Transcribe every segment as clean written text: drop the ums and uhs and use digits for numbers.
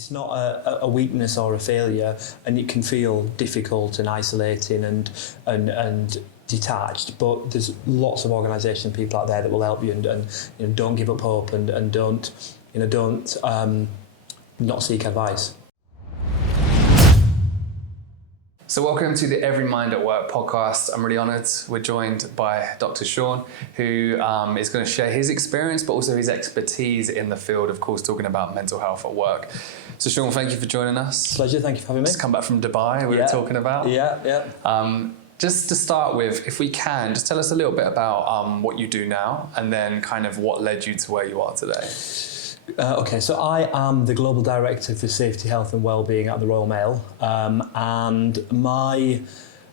It's not a weakness or a failure, and it can feel difficult and isolating and detached. But there's lots of organisation people out there that will help you, and don't give up hope, and don't not seek advice. So welcome to the Everymind at Work podcast. I'm really honoured. We're joined by Dr. Shaun, who is going to share his experience, but also his expertise in the field, of course, talking about mental health at work. So Shaun, thank you for joining us. Pleasure, thank you for having me. Just come back from Dubai, we were talking about. Yeah. Just to start with, if we can, just tell us a little bit about what you do now, and then kind of what led you to where you are today. Okay, so I am the Global Director for Safety, Health and Wellbeing at the Royal Mail, and my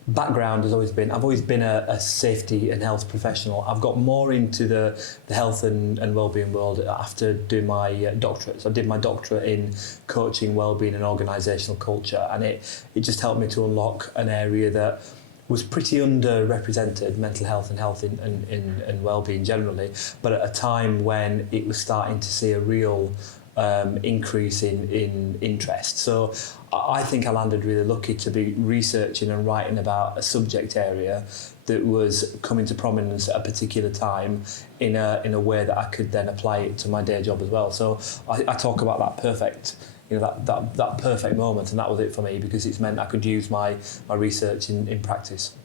background has always been, I've always been a safety and health professional. I've got more into the health and wellbeing world after doing my doctorate. So I did my doctorate in coaching, wellbeing and organisational culture, and it just helped me to unlock an area that was pretty underrepresented, mental health and wellbeing generally, but at a time when it was starting to see a real increase in interest. So I think I landed really lucky to be researching and writing about a subject area that was coming to prominence at a particular time in a way that I could then apply it to my day job as well. So I talk about that perfect, that perfect moment, and that was it for me, because it's meant I could use my research in practice.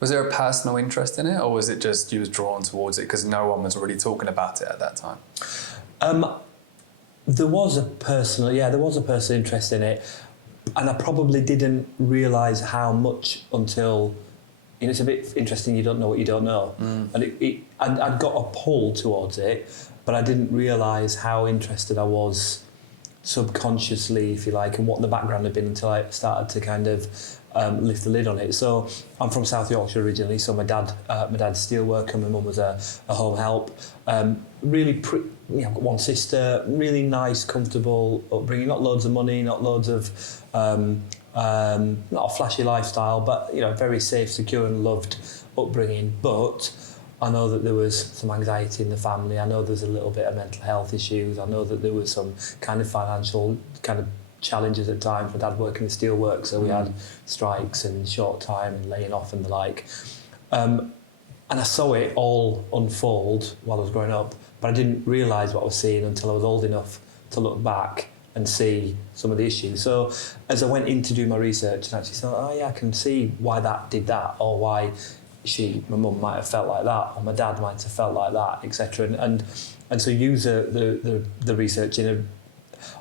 Was there a personal interest in it, or was it just you was drawn towards it because no one was really talking about it at that time? There was a personal interest in it, and I probably didn't realise how much until, it's a bit interesting, you don't know what you don't know. And I'd got a pull towards it, but I didn't realise how interested I was subconsciously, if you like, and what the background had been until I started to kind of lift the lid on it. So I'm from South Yorkshire originally, so my dad's a steelworker, my mum was a home help. I've got one sister, really nice, comfortable upbringing, not loads of money, not loads of, not a flashy lifestyle, but very safe, secure and loved upbringing. But I know that there was some anxiety in the family. I know there's a little bit of mental health issues. I know that there was some kind of financial kind of challenges at times. My dad working in steelwork, so we had strikes and short time and laying off and the like. And I saw it all unfold while I was growing up, but I didn't realise what I was seeing until I was old enough to look back and see some of the issues. So as I went in to do my research and actually thought, I can see why that did that, or why my mum might have felt like that, or my dad might have felt like that, etc. And so use the research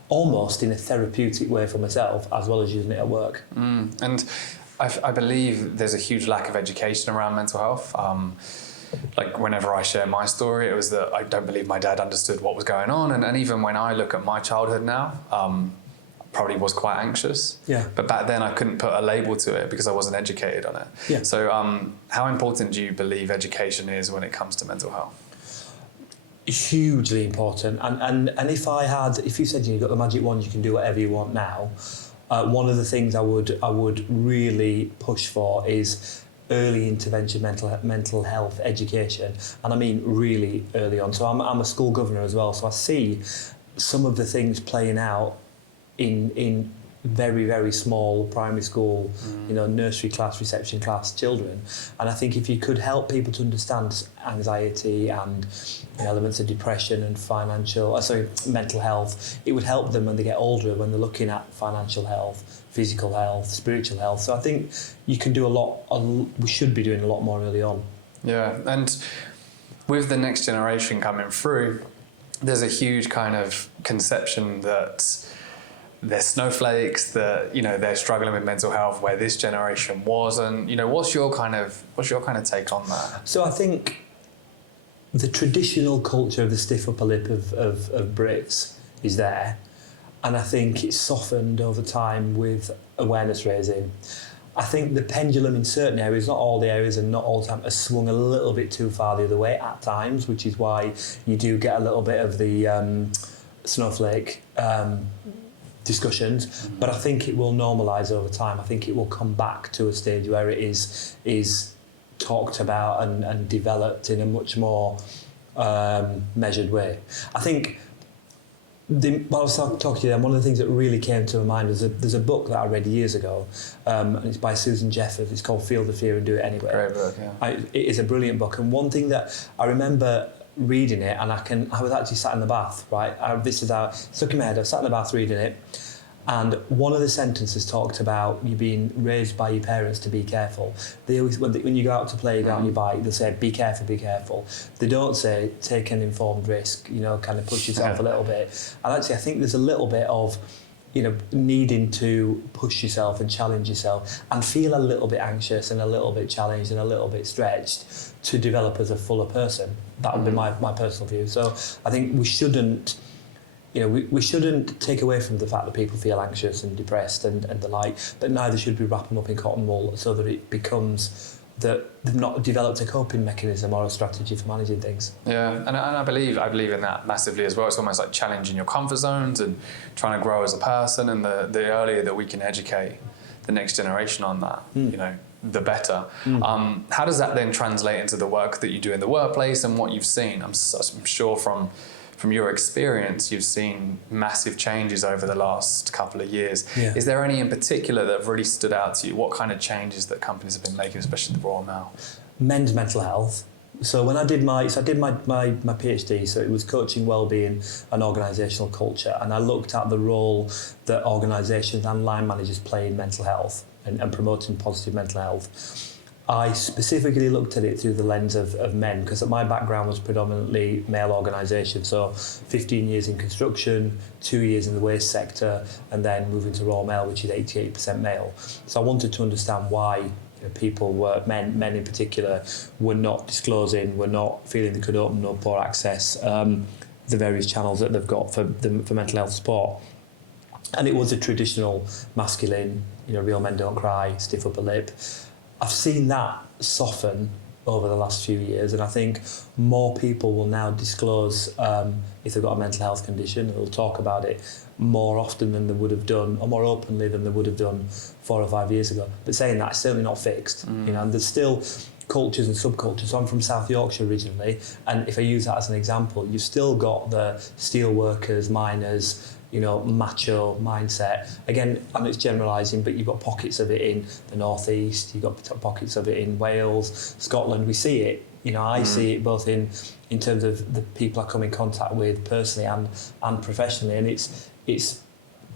almost in a therapeutic way for myself, as well as using it at work. And I believe there's a huge lack of education around mental health. Like whenever I share my story, it was that I don't believe my dad understood what was going on, and even when I look at my childhood now, probably was quite anxious. Yeah. But back then I couldn't put a label to it because I wasn't educated on it. Yeah. So how important do you believe education is when it comes to mental health? Hugely important. And if you said you've got the magic wand, you can do whatever you want now, one of the things I would really push for is early intervention mental health education, and I mean really early on. So I'm a school governor as well, so I see some of the things playing out in very, very small primary school, nursery class, reception class children. And I think if you could help people to understand anxiety and elements of depression and mental health, it would help them when they get older, when they're looking at financial health, physical health, spiritual health. So I think you can do we should be doing a lot more early on. Yeah, and with the next generation coming through, there's a huge kind of conception that they're snowflakes, that they're struggling with mental health, where this generation wasn't. What's your kind of take on that? So I think the traditional culture of the stiff upper lip of Brits is there, and I think it's softened over time with awareness raising. I think the pendulum in certain areas, not all the areas and not all the time, has swung a little bit too far the other way at times, which is why you do get a little bit of the snowflake discussions, but I think it will normalise over time. I think it will come back to a stage where it is talked about and developed in a much more measured way. I think While I was talking to you then, one of the things that really came to my mind was there's a book that I read years ago, and it's by Susan Jeffers. It's called Feel the Fear and Do It Anyway. Great book, yeah. It is a brilliant book, and one thing that I remember reading it, and I was actually sat in the bath, right? This is how stuck in my head. I was sat in the bath reading it, and one of the sentences talked about you being raised by your parents to be careful. They always, when you go out to play, you go out on your bike, they'll say, be careful, be careful. They don't say, take an informed risk, kind of push yourself a little bit. And actually, I think there's a little bit of, needing to push yourself and challenge yourself and feel a little bit anxious and a little bit challenged and a little bit stretched to develop as a fuller person. That would be my personal view. So I think we shouldn't, we shouldn't take away from the fact that people feel anxious and depressed and the like, but neither should we wrap them up in cotton wool so that it becomes that they've not developed a coping mechanism or a strategy for managing things. Yeah, and I believe in that massively as well. It's almost like challenging your comfort zones and trying to grow as a person, and the earlier that we can educate the next generation on that, the better. How does that then translate into the work that you do in the workplace and what you've seen? I'm sure from your experience, you've seen massive changes over the last couple of years. Yeah. Is there any in particular that have really stood out to you? What kind of changes that companies have been making, especially the Royal Mail? Men's mental health. So when I did my PhD, so it was coaching wellbeing and organisational culture, and I looked at the role that organisations and line managers play in mental health and promoting positive mental health. I specifically looked at it through the lens of men, because my background was predominantly male organisation, so 15 years in construction, 2 years in the waste sector, and then moving to Royal Mail, which is 88% male. So I wanted to understand why people were, men in particular, were not disclosing, were not feeling they could open up or access the various channels that they've got for mental health support. And it was a traditional masculine, real men don't cry, stiff upper lip. I've seen that soften over the last few years, and I think more people will now disclose if they've got a mental health condition, and they'll talk about it more often than they would have done, or more openly than they would have done 4 or 5 years ago. But saying that, it's certainly not fixed. And there's still cultures and subcultures. So I'm from South Yorkshire originally, and if I use that as an example, you've still got the steelworkers, miners, macho mindset. Again, and it's generalising, but you've got pockets of it in the northeast, you've got pockets of it in Wales, Scotland. We see it. I see it both in terms of the people I come in contact with personally and professionally, and it's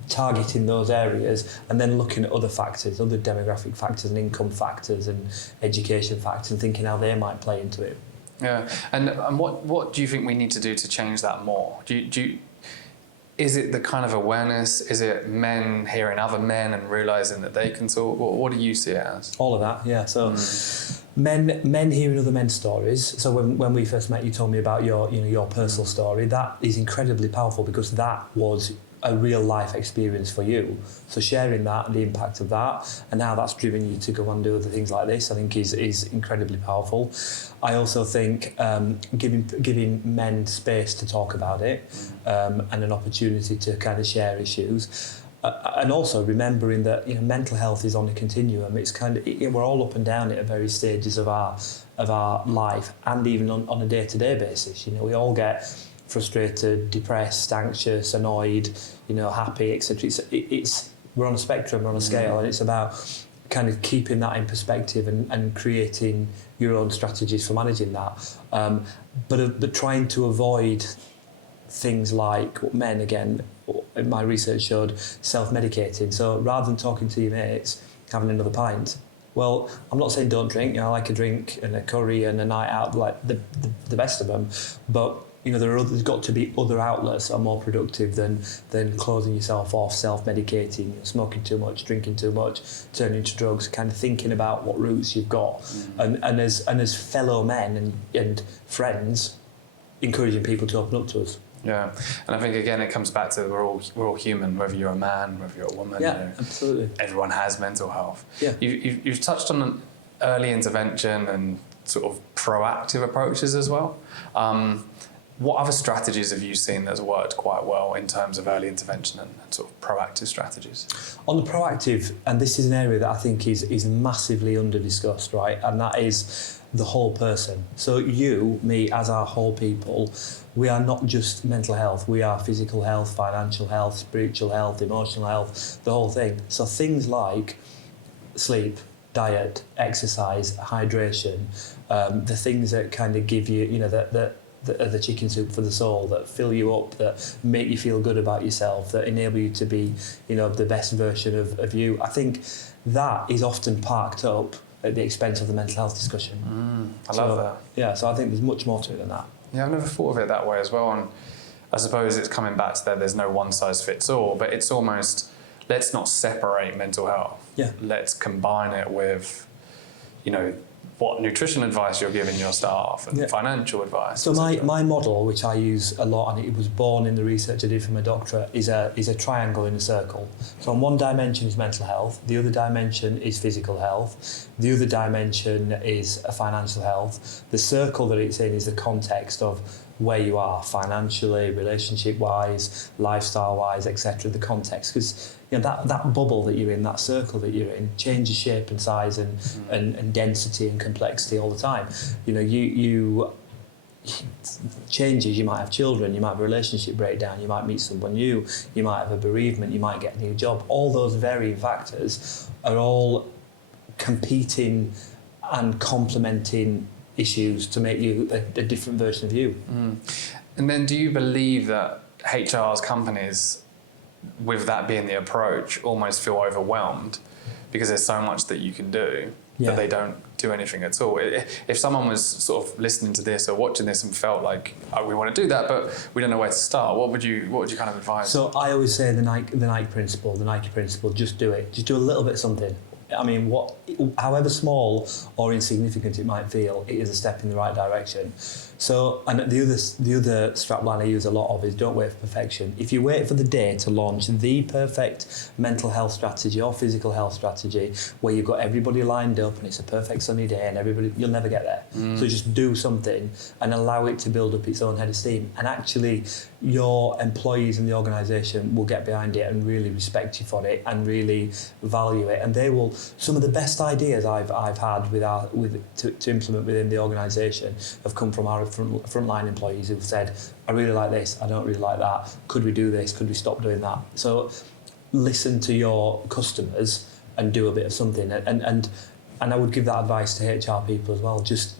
targeting those areas and then looking at other factors, other demographic factors and income factors and education factors, and thinking how they might play into it. Yeah, and what do you think we need to do to change that more? Is it the kind of awareness? Is it men hearing other men and realising that they can talk? What do you see it as? All of that, yeah. So men hearing other men's stories. So when we first met, you told me about your personal story. That is incredibly powerful, because that was a real life experience for you. So sharing that and the impact of that, and how that's driven you to go and do other things like this, I think is incredibly powerful. I also think giving men space to talk about it, and an opportunity to kind of share issues. And also remembering that mental health is on a continuum. It's kind of we're all up and down it at various stages of our life, and even on a day-to-day basis. We all get frustrated, depressed, anxious, annoyed, happy, etc. We're on a spectrum, we're on a scale, and it's about kind of keeping that in perspective and creating your own strategies for managing that. But trying to avoid things like what men, again, my research showed, self-medicating. So rather than talking to your mates, having another pint. Well, I'm not saying don't drink. I like a drink and a curry and a night out, like the best of them. But there's got to be other outlets that are more productive than closing yourself off, self-medicating, smoking too much, drinking too much, turning to drugs. Kind of thinking about what routes you've got, and as fellow men and friends, encouraging people to open up to us. Yeah, and I think again it comes back to we're all human, whether you're a man, whether you're a woman. Yeah, absolutely. Everyone has mental health. Yeah. You've touched on early intervention and sort of proactive approaches as well. What other strategies have you seen that's worked quite well in terms of early intervention and sort of proactive strategies? On the proactive, and this is an area that I think is massively under-discussed, right? And that is the whole person. So you, me, as our whole people, we are not just mental health. We are physical health, financial health, spiritual health, emotional health, the whole thing. So things like sleep, diet, exercise, hydration, the things that kind of give you, that the chicken soup for the soul, that fill you up, that make you feel good about yourself, that enable you to be, the best version of you. I think that is often parked up at the expense of the mental health discussion. I love that. Yeah, so I think there's much more to it than that. Yeah, I've never thought of it that way as well. And I suppose it's coming back to that there's no one size fits all, but it's almost, let's not separate mental health. Yeah. Let's combine it with, what nutrition advice you're giving your staff and financial advice. So my model, which I use a lot, and it was born in the research I did for my doctorate, is a triangle in a circle. So on one dimension is mental health, the other dimension is physical health, the other dimension is financial health. The circle that it's in is the context of where you are financially, relationship-wise, lifestyle-wise, etc. The context, because that bubble that you're in, that circle that you're in, changes shape and size and density and complexity all the time. You changes. You might have children, you might have a relationship breakdown, you might meet someone new, you might have a bereavement, you might get a new job. All those varying factors are all competing and complementing issues to make you a different version of you. And then do you believe that HR's companies, with that being the approach, almost feel overwhelmed because there's so much that you can do that they don't do anything at all? If someone was sort of listening to this or watching this and felt like, oh, we want to do that, but we don't know where to start, what would you kind of advise? So I always say the Nike principle, just do it. Just do a little bit of something. I mean, however small or insignificant it might feel, it is a step in the right direction. So, and the other strapline I use a lot of is don't wait for perfection. If you wait for the day to launch the perfect mental health strategy or physical health strategy, where you've got everybody lined up and it's a perfect sunny day and you'll never get there. So just do something and allow it to build up its own head of steam. And actually, your employees in the organisation will get behind it and really respect you for it and really value it. And they will. Some of the best ideas I've had to implement within the organisation have come from our frontline employees who've said, I really like this, I don't really like that, could we do this, could we stop doing that? So listen to your customers and do a bit of something, and I would give that advice to HR people as well. Just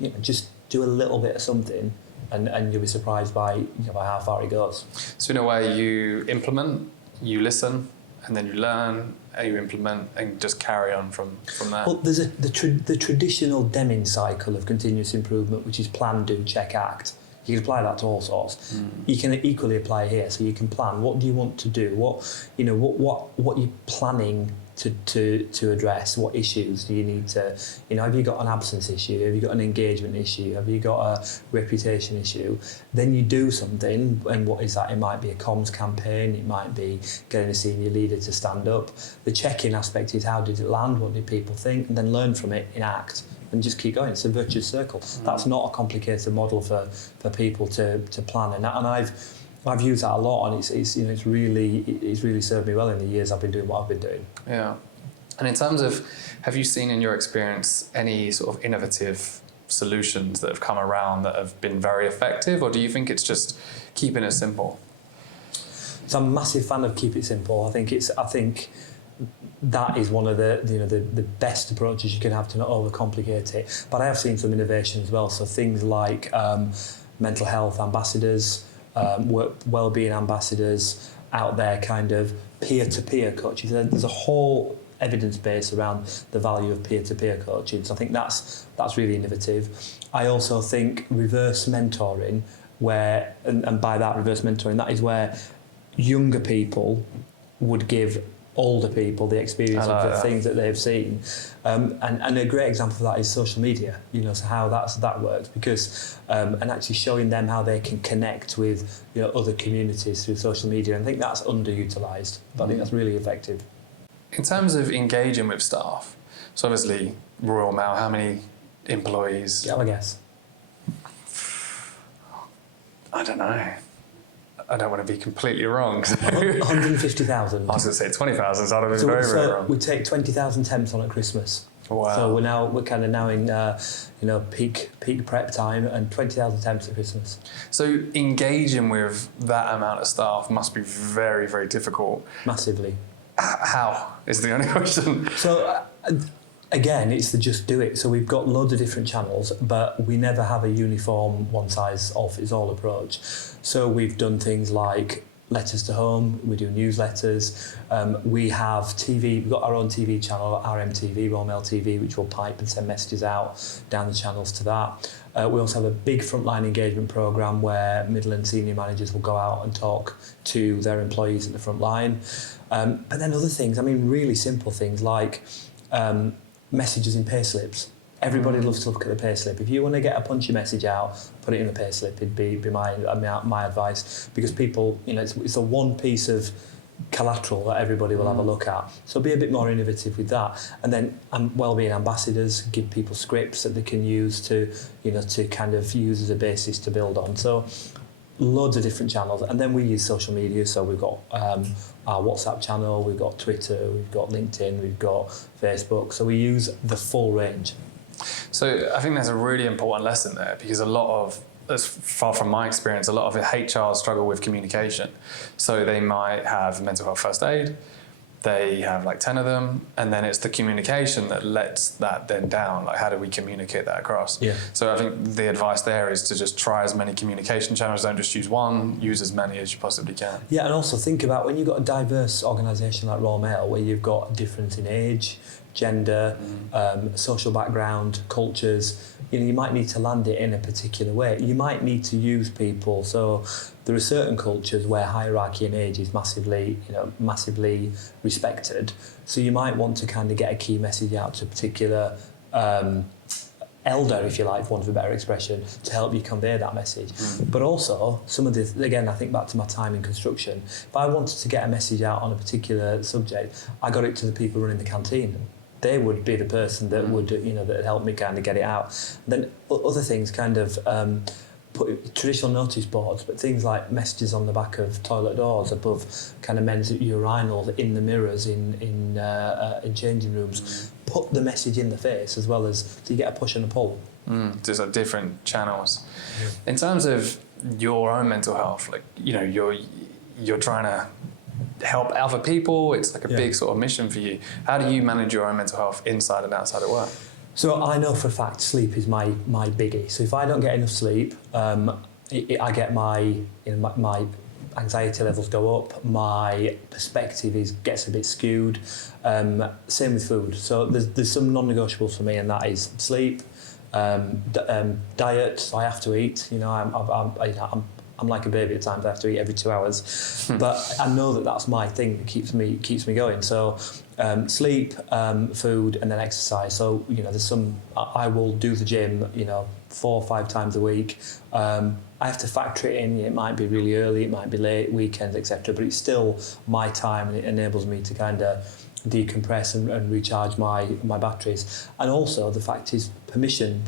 do a little bit of something and you'll be surprised by how far it goes. So in a way, you implement, you listen, and then you learn, and you implement, and just carry on from there. Well, there's the traditional Deming cycle of continuous improvement, which is plan, do, check, act. You can apply that to all sorts. You can equally apply here. So you can plan. What do you want to do? What you're planning to address? What issues do you need to? Have you got an absence issue? Have you got an engagement issue? Have you got a reputation issue? Then you do something, and what is that? It might be a comms campaign. It might be getting a senior leader to stand up. The check-in aspect is how did it land? What did people think? And then learn from it in act. And just keep going. It's a virtuous circle. That's not a complicated model for people to plan. And I've used that a lot, and it's really served me well in the years I've been doing what I've been doing. Yeah. And in terms of, have you seen in your experience any sort of innovative solutions that have come around that have been very effective, or do you think it's just keeping it simple? So I'm a massive fan of keep it simple. I think that is one of the best approaches you can have to not overcomplicate it. But I have seen some innovation as well. So things like mental health ambassadors, wellbeing ambassadors out there, kind of peer-to-peer coaches. There's a whole evidence base around the value of peer-to-peer coaching. So I think that's really innovative. I also think reverse mentoring, and by that reverse mentoring, that is where younger people would give older people the experience of the things that they've seen, and a great example of that is social media. So how that works, because and actually showing them how they can connect with other communities through social media. And I think that's underutilised, but I think that's really effective. In terms of engaging with staff, so obviously Royal Mail, how many employees? Yeah, I guess. I don't know. I don't want to be completely wrong. So 150,000. I was going to say 20,000, so I'd have been very, very wrong. We take 20,000 temps on at Christmas. Wow. So we're kind of now in peak prep time, and 20,000 temps at Christmas. So engaging with that amount of staff must be very, very difficult. Massively. How is the only question. So again, it's the just do it. So we've got loads of different channels, but we never have a uniform one size fits all approach. So we've done things like letters to home, we do newsletters, we have TV, we've got our own TV channel, RMTV, Royal Mail TV, which will pipe and send messages out down the channels to that. We also have a big frontline engagement programme where middle and senior managers will go out and talk to their employees at the front line. But then other things, I mean, really simple things like messages in payslips. Everybody loves to look at the payslip. If you want to get a punchy message out, put it in the payslip. It'd be my advice, because people, it's the one piece of collateral that everybody will have a look at. So be a bit more innovative with that. And then wellbeing ambassadors give people scripts that they can use to kind of use as a basis to build on. So loads of different channels, and then we use social media. So we've got our WhatsApp channel, we've got Twitter, we've got LinkedIn, we've got Facebook. So we use the full range. So I think there's a really important lesson there, because as far from my experience, a lot of HR struggle with communication. So they might have mental health first aid, they have like 10 of them, and then it's the communication that lets that then down. Like, how do we communicate that across? Yeah. So I think the advice there is to just try as many communication channels. Don't just use one, use as many as you possibly can. Yeah, and also think about when you've got a diverse organisation like Royal Mail, where you've got a difference in age, gender, social background, cultures, you might need to land it in a particular way. You might need to use people. So there are certain cultures where hierarchy and age is massively respected. So you might want to kind of get a key message out to a particular elder, if you like, for want of a better expression, to help you convey that message. But also, some of the, again, I think back to my time in construction, if I wanted to get a message out on a particular subject, I got it to the people running the canteen. They would be the person that would, that helped me kind of get it out. Then other things kind of put traditional notice boards, but things like messages on the back of toilet doors, above kind of men's urinals, in the mirrors, in changing rooms. Put the message in the face, as well as, so you get a push and a pull. Just like different channels. In terms of your own mental health, like, you're trying to help other people. It's like a big sort of mission for you. How do you manage your own mental health inside and outside of work? So I know for a fact sleep is my biggie. So if I don't get enough sleep, I get my anxiety levels go up. My perspective gets a bit skewed. Same with food. So there's some non-negotiables for me, and that is sleep, diet. So I have to eat. I'm like a baby at times. I have to eat every 2 hours, but I know that that's my thing that keeps me going. So sleep, food, and then exercise. So there's some. I will do the gym 4 or 5 times a week. I have to factor it in. It might be really early, it might be late, weekends, etc. But it's still my time, and it enables me to kind of decompress and recharge my batteries. And also the fact is permission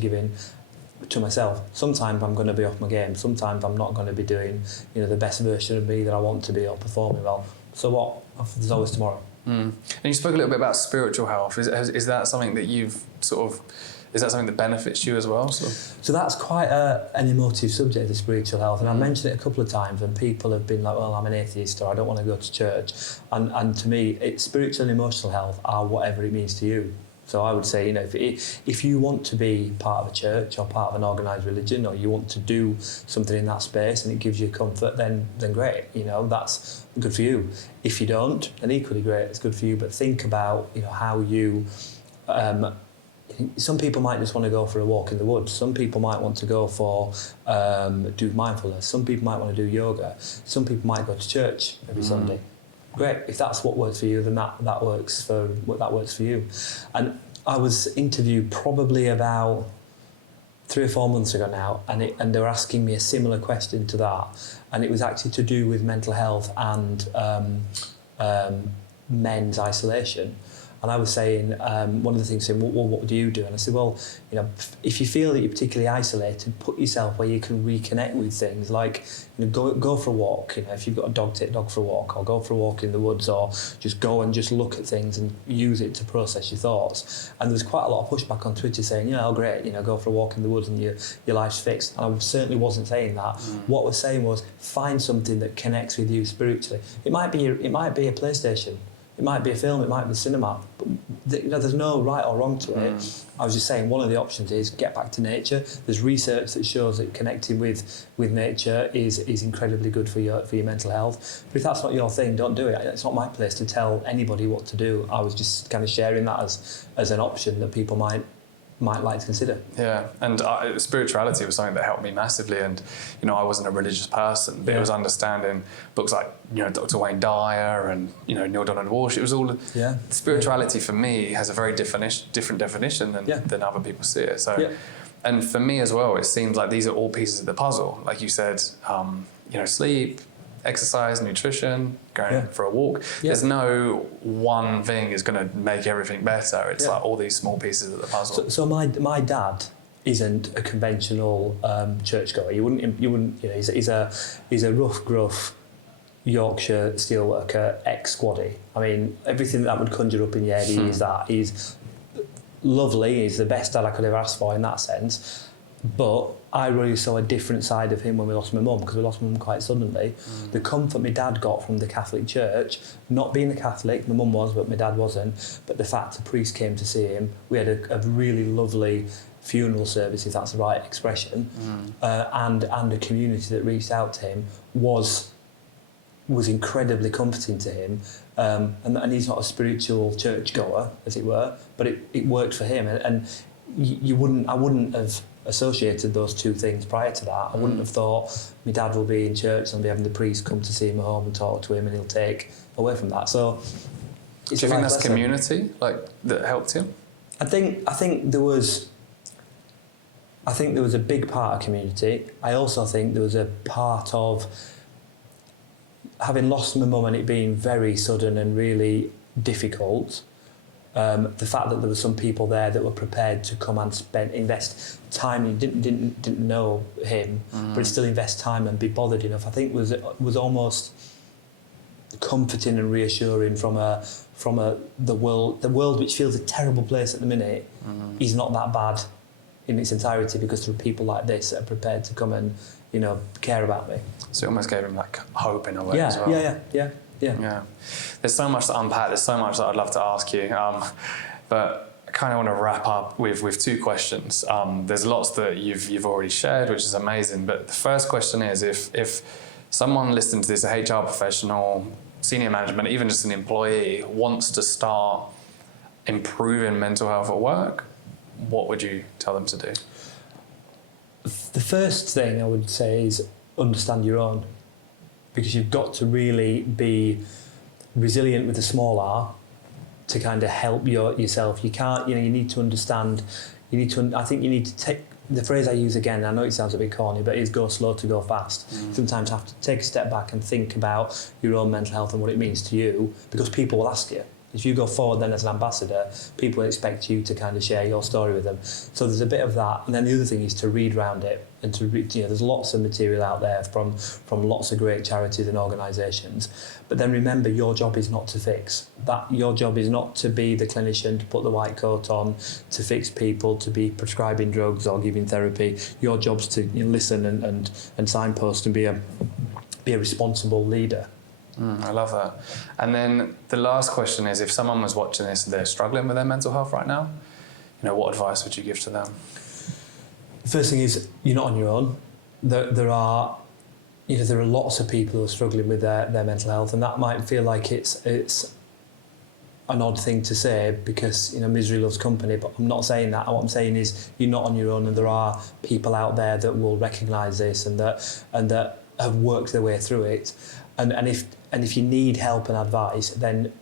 giving to myself. Sometimes I'm going to be off my game. Sometimes I'm not going to be doing the best version of me that I want to be, or performing well. So what? There's always tomorrow. And you spoke a little bit about spiritual health. Is that something that you've is that something that benefits you as well? So that's quite an emotive subject, the spiritual health, and I mentioned it a couple of times, and people have been like, well, I'm an atheist, or I don't want to go to church. And to me, spiritual and emotional health are whatever it means to you. So I would say, if you want to be part of a church or part of an organised religion, or you want to do something in that space and it gives you comfort, then great. That's good for you. If you don't, then equally great. It's good for you. But think about how you. Some people might just want to go for a walk in the woods. Some people might want to go for do mindfulness. Some people might want to do yoga. Some people might go to church every Sunday. Great. If that's what works for you, then that works for you. And I was interviewed probably about 3 or 4 months ago now, and they were asking me a similar question to that, and it was actually to do with mental health and men's isolation. And I was saying, one of the things saying, well, what do you do? And I said, well, if you feel that you're particularly isolated, put yourself where you can reconnect with things, like go for a walk. If you've got a dog, take a dog for a walk, or go for a walk in the woods, or just go and just look at things and use it to process your thoughts. And there's quite a lot of pushback on Twitter saying, oh great, go for a walk in the woods and your life's fixed. And I certainly wasn't saying that. What we're saying was, find something that connects with you spiritually. It might be a PlayStation. It might be a film, it might be cinema, but there's no right or wrong to it. I was just saying one of the options is get back to nature. There's research that shows that connecting with nature is incredibly good for your mental health. But if that's not your thing, don't do it. It's not my place to tell anybody what to do. I was just kind of sharing that as an option that people might like to consider. Yeah, and spirituality was something that helped me massively. And I wasn't a religious person, but it was understanding books like Dr. Wayne Dyer and Neil Donald Walsh. It was all spirituality for me has a very different definition than other people see it. So, and for me as well, it seems like these are all pieces of the puzzle. Like you said, sleep, exercise, nutrition, going for a walk. There's no one thing is going to make everything better. It's like all these small pieces of the puzzle. So my dad isn't a conventional churchgoer. You wouldn't. He's a rough, gruff Yorkshire steelworker, ex-squaddy. I mean, everything that would conjure up in your head, he is that. He's lovely. He's the best dad I could ever ask for in that sense. But I really saw a different side of him when we lost my mum, because we lost my mum quite suddenly. The comfort my dad got from the Catholic Church, not being a Catholic, my mum was, but my dad wasn't, but the fact a priest came to see him, we had a really lovely funeral service, if that's the right expression, and a community that reached out to him was incredibly comforting to him. And he's not a spiritual churchgoer, as it were, but it worked for him. And I wouldn't have associated those two things prior to that. I wouldn't have thought my dad will be in church and I'll be having the priest come to see him at home and talk to him, and he'll take away from that. So, do you think that's community that helped you? I think there was a big part of community. I also think there was a part of having lost my mum and it being very sudden and really difficult. The fact that there were some people there that were prepared to come and invest time. You didn't know him, but still invest time and be bothered enough. I think was almost comforting and reassuring from the world which feels a terrible place at the minute. Is not that bad in its entirety, because there are people like this that are prepared to come and care about me. So it almost gave him hope in a way as well. Yeah. There's so much to unpack. There's so much that I'd love to ask you, but I kind of want to wrap up with two questions. There's lots that you've already shared, which is amazing. But the first question is, if someone listening to this, a HR professional, senior management, even just an employee, wants to start improving mental health at work, what would you tell them to do? The first thing I would say is understand your own. Because you've got to really be resilient with a small r to kind of help yourself. You can't, you need to understand, I think you need to take, the phrase I use again, I know it sounds a bit corny, but it's go slow to go fast. Sometimes you have to take a step back and think about your own mental health and what it means to you, because people will ask you. If you go forward then as an ambassador, people expect you to kind of share your story with them. So there's a bit of that. And then the other thing is to read around it and to read, there's lots of material out there from lots of great charities and organisations. But then remember, your job is not to fix. Your job is not to be the clinician, to put the white coat on, to fix people, to be prescribing drugs or giving therapy. Your job's to listen and signpost and be a responsible leader. I love that. And then the last question is, if someone was watching this and they're struggling with their mental health right now, what advice would you give to them? The first thing is, you're not on your own. There are lots of people who are struggling with their mental health, and that might feel like it's an odd thing to say, because misery loves company, but I'm not saying that. What I'm saying is you're not on your own, and there are people out there that will recognise this and that have worked their way through it. And if you need help and advice, then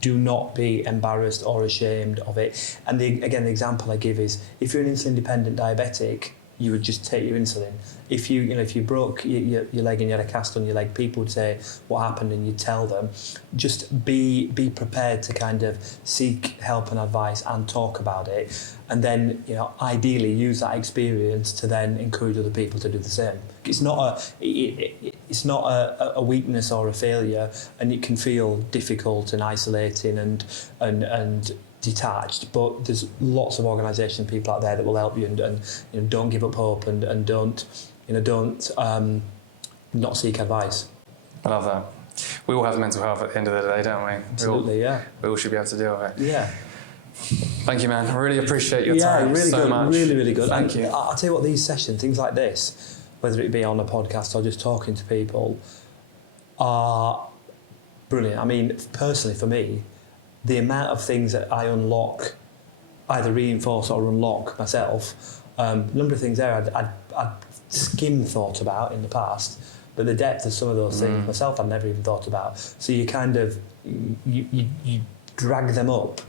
do not be embarrassed or ashamed of it. And the example I give is, if you're an insulin-dependent diabetic, you would just take your insulin. If you broke your leg and you had a cast on your leg, people would say what happened, and you'd tell them. Just be prepared to kind of seek help and advice and talk about it, and then ideally use that experience to then encourage other people to do the same. It's not a weakness or a failure, and it can feel difficult and isolating and detached, but there's lots of organisations, people out there that will help you, and don't give up hope, and don't not seek advice. I love that. We all have mental health at the end of the day, don't we? Absolutely, yeah. We all should be able to deal with it. Yeah. Thank you, man. I really appreciate your time really so good, much. really, really good. Thank you. I'll tell you what, these sessions, things like this, whether it be on a podcast or just talking to people, are brilliant. I mean, personally for me, the amount of things that I unlock, either reinforce or unlock myself, number of things there I'd skim thought about in the past, but the depth of some of those things myself I'd never even thought about. So you kind of you drag them up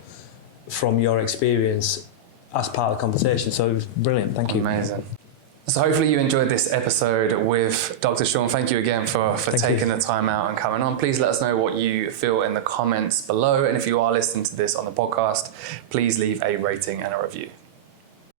from your experience as part of the conversation. So it was brilliant. Thank you. Amazing. So hopefully you enjoyed this episode with Dr. Shaun. Thank you again for taking the time out and coming on. Please let us know what you feel in the comments below. And if you are listening to this on the podcast, please leave a rating and a review.